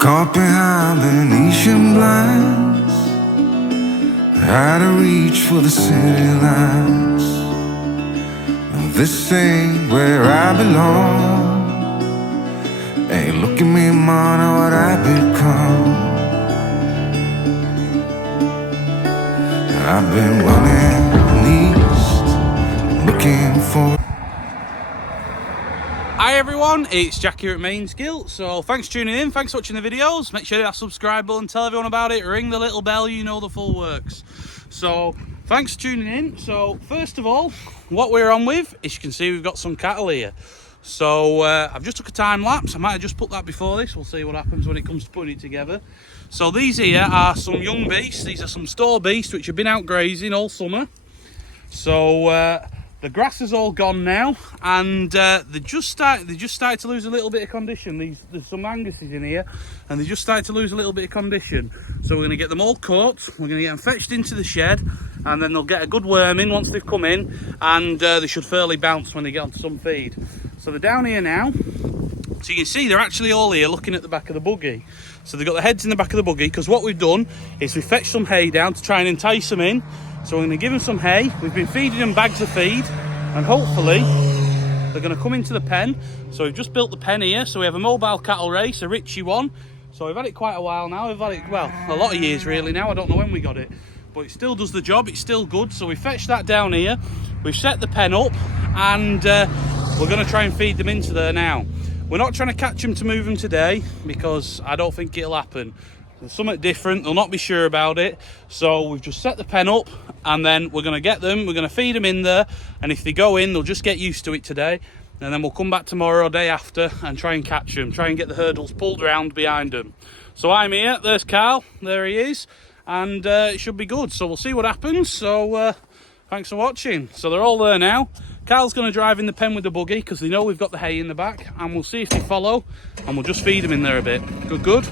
Caught behind Venetian blinds, out of reach for the city lights. This ain't where I belong. Hey, look at me, man, what I've become. I've been running east, looking for. Hi everyone, it's Jack here at Mainsgill. So thanks for tuning in, thanks for watching the videos. Make sure you hit that subscribe button, tell everyone about it, ring the little bell, you know the full works. So thanks for tuning in. So first of all, what we're on with, as you can see, we've got some cattle here. So I've just took a time lapse. I might have just put that before this. We'll see what happens when it comes to putting it together. So these here are some young beasts. These are some store beasts which have been out grazing all summer. So the grass is all gone now, and they just started to lose a little bit of condition. There's some Anguses in here, and they just started to lose a little bit of condition. So we're going to get them all cut. We're going to get them fetched into the shed, and then they'll get a good worm in once they've come in, and they should fairly bounce when they get onto some feed. So they're down here now. So you can see they're actually all here looking at the back of the buggy. So they've got the heads in the back of the buggy, because what we've done is we've fetched some hay down to try and entice them in. So we're going to give them some hay. We've been feeding them bags of feed, and hopefully they're going to come into the pen. So we've just built the pen here. So we have a mobile cattle race, a Richie one. So we've had it quite a while now. We've had it, well, a lot of years really now. I don't know when we got it, but it still does the job. It's still good. So we fetched that down here. We've set the pen up, and we're going to try and feed them into there now. We're not trying to catch them to move them today, because I don't think it'll happen. There's something different, they'll not be sure about it. So we've just set the pen up, and then we're going to get them, we're going to feed them in there, and if they go in, they'll just get used to it today, and then we'll come back tomorrow or day after and try and catch them, try and get the hurdles pulled around behind them. So I'm here, there's Carl, there he is, and it should be good. So we'll see what happens. So thanks for watching. So they're all there now. Carl's going to drive in the pen with the buggy, because they know we've got the hay in the back, and we'll see if they follow, and we'll just feed them in there a bit. Good.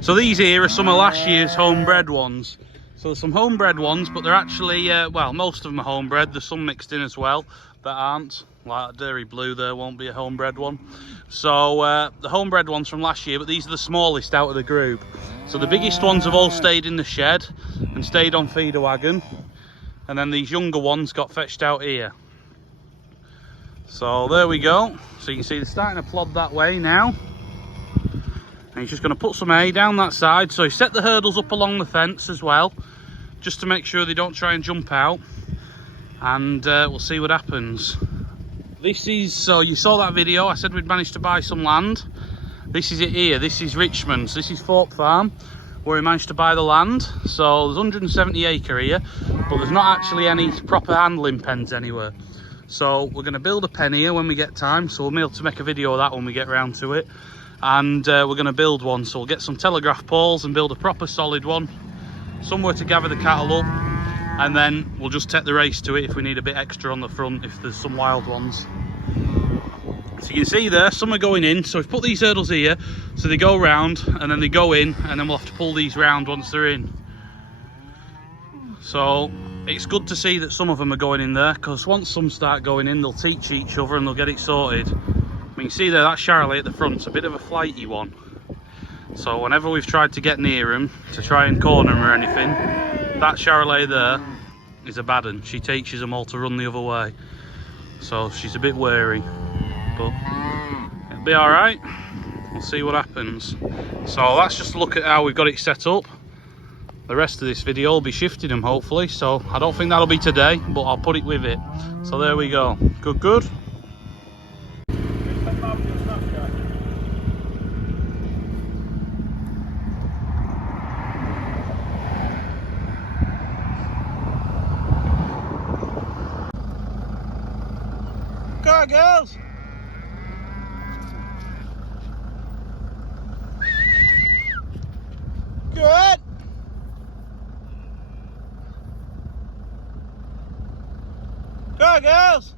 So these here are some of last year's homebred ones. So there's some homebred ones, but they're actually, well, most of them are homebred. There's some mixed in as well that aren't. Like that Dairy Blue there won't be a homebred one. So the homebred ones from last year, but these are the smallest out of the group. So the biggest ones have all stayed in the shed and stayed on feeder wagon. And then these younger ones got fetched out here. So there we go. So you can see they're starting to plod that way now. And he's just going to put some hay down that side. So he set the hurdles up along the fence as well, just to make sure they don't try and jump out. And we'll see what happens. This is, so you saw that video, I said we'd managed to buy some land. This is it here, this is Richmond. This is Yorkshire Farm, where we managed to buy the land. So there's 170 acre here, but there's not actually any proper handling pens anywhere. So we're going to build a pen here when we get time. So we'll be able to make a video of that when we get around to it. And we're going to build one. So we'll get some telegraph poles and build a proper solid one. Somewhere to gather the cattle up. And then we'll just take the race to it if we need a bit extra on the front, if there's some wild ones. So you can see there, some are going in. So we've put these hurdles here, so they go round, and then they go in, and then we'll have to pull these round once they're in. So it's good to see that some of them are going in there, because once some start going in, they'll teach each other and they'll get it sorted. I mean, you see there, that Charolais at the front's a bit of a flighty one. So whenever we've tried to get near him, to try and corner him or anything, that Charolais there is a bad one. She teaches them all to run the other way. So she's a bit wary, but it'll be all right. We'll see what happens. So that's just a look at how we've got it set up. The rest of this video will be shifting them hopefully. So I don't think that'll be today, but I'll put it with it. So there we go. Good. Go on, girls! Good! Go on, girls!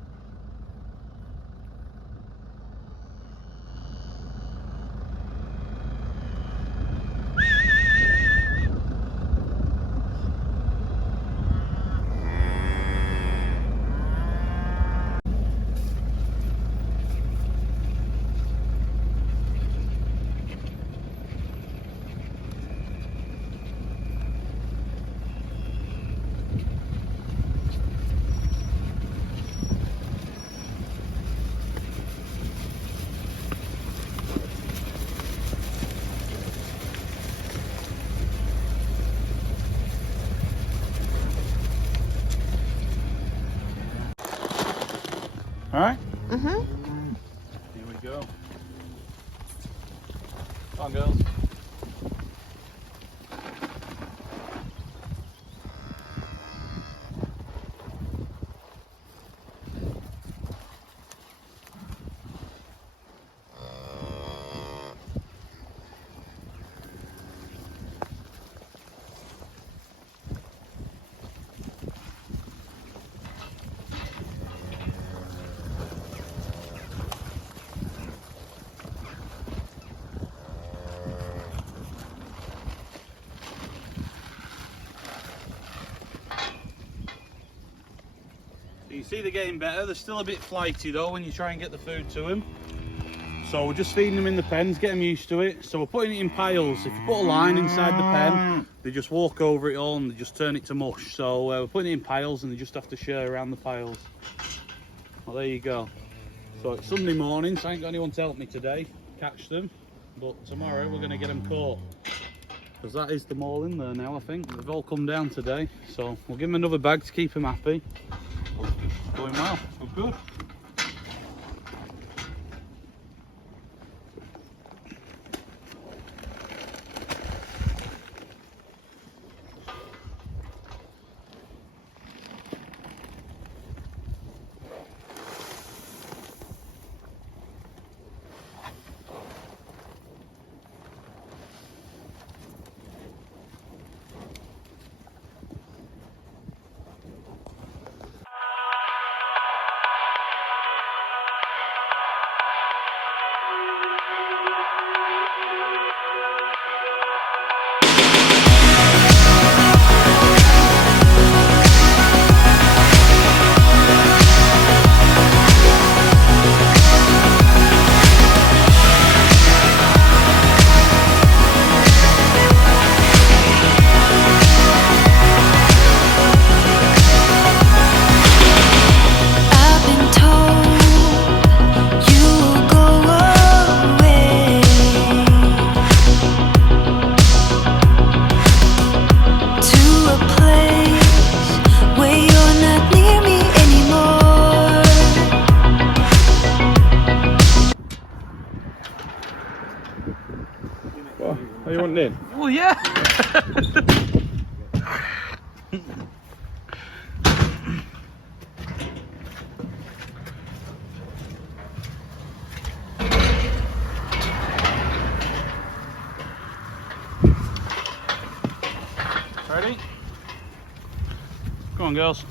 Come on, girls. You see they're getting better. They're still a bit flighty though when you try and get the food to them. So we're just feeding them in the pens, get them used to it. So we're putting it in piles. If you put a line inside the pen, they just walk over it all and they just turn it to mush. So we're putting it in piles and they just have to share around the piles. Well, there you go. So it's Sunday morning, so I ain't got anyone to help me today catch them. But tomorrow we're going to get them caught. Because that is them all in there now, I think. They've all come down today. So we'll give them another bag to keep them happy. It's going well, it's good. Are you wanting in? Oh yeah! Ready? Come on, girls.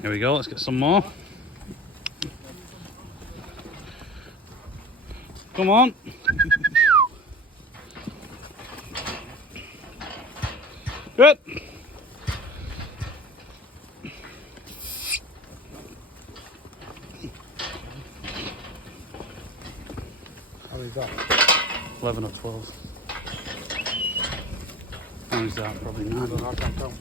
Here we go, let's get some more. Come on. Good. How is that? 11 or 12. How is that? Probably 9. I can't tell.